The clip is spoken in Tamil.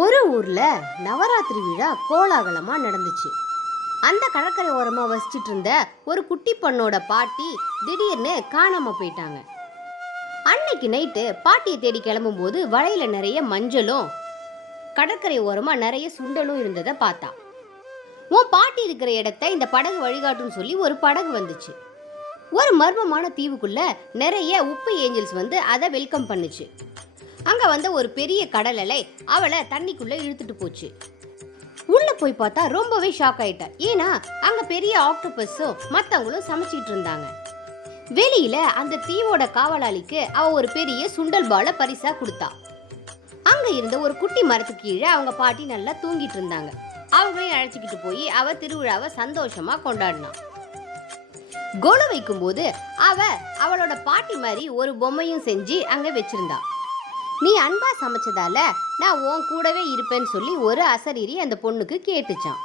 ஒரு ஊர்ல நவராத்திரி விழா கோலாகலமா நடந்துச்சு. அந்த கடற்கரை ஓரமா வசிச்சிட்டு இருந்த ஒரு குட்டி பொண்ணோட பாட்டி திடீர்னு காணாம போயிட்டாங்க. அன்னைக்கு நைட்டு பாட்டியை தேடி கிளம்பும் போது வலையில நிறைய மஞ்சளும் கடற்கரை ஓரமா நிறைய சுண்டலும் இருந்ததை பார்த்தா. உன் பாட்டி இருக்கிற இடத்த இந்த படகு வழிகாட்டுன்னு சொல்லி ஒரு படகு வந்துச்சு. ஒரு மர்மமான தீவுக்குள்ள நிறைய உப்பு ஏஞ்சல்ஸ் வந்து அதை வெல்கம் பண்ணுச்சு. அங்க வந்த ஒரு பெரிய கடல் அலை அவளை தண்ணிக்குள்ள இழுத்துட்டு போச்சு. உள்ள போய் பார்த்தா ரொம்பவே ஷாக் ஆயிட்டா. ஏன்னா அங்க பெரிய ஆக்டோபஸும் மத்தவங்களும் சமைச்சிட்டு இருந்தாங்க. வெளியில அந்த தீவோட காவலாளிக்கு அவ ஒரு பெரிய சுண்டல் பால பரிசா கொடுத்தா. அங்க இருந்த ஒரு குட்டி மரத்துக்கு கீழே அவங்க பாட்டி நல்லா தூங்கிட்டு இருந்தாங்க. அவங்களையும் அழைச்சிக்கிட்டு போய் அவ திருவிழாவை சந்தோஷமா கொண்டாடினான். கொலு வைக்கும் போது அவளோட பாட்டி மாதிரி ஒரு பொம்மையும் செஞ்சு அங்க வச்சிருந்தா. நீ அன்பா சமைச்சதால நான் உன் கூடவே இருப்பேன்னு சொல்லி ஒரு அசரீரி அந்த பொண்ணுக்கு கேட்டுச்சான்.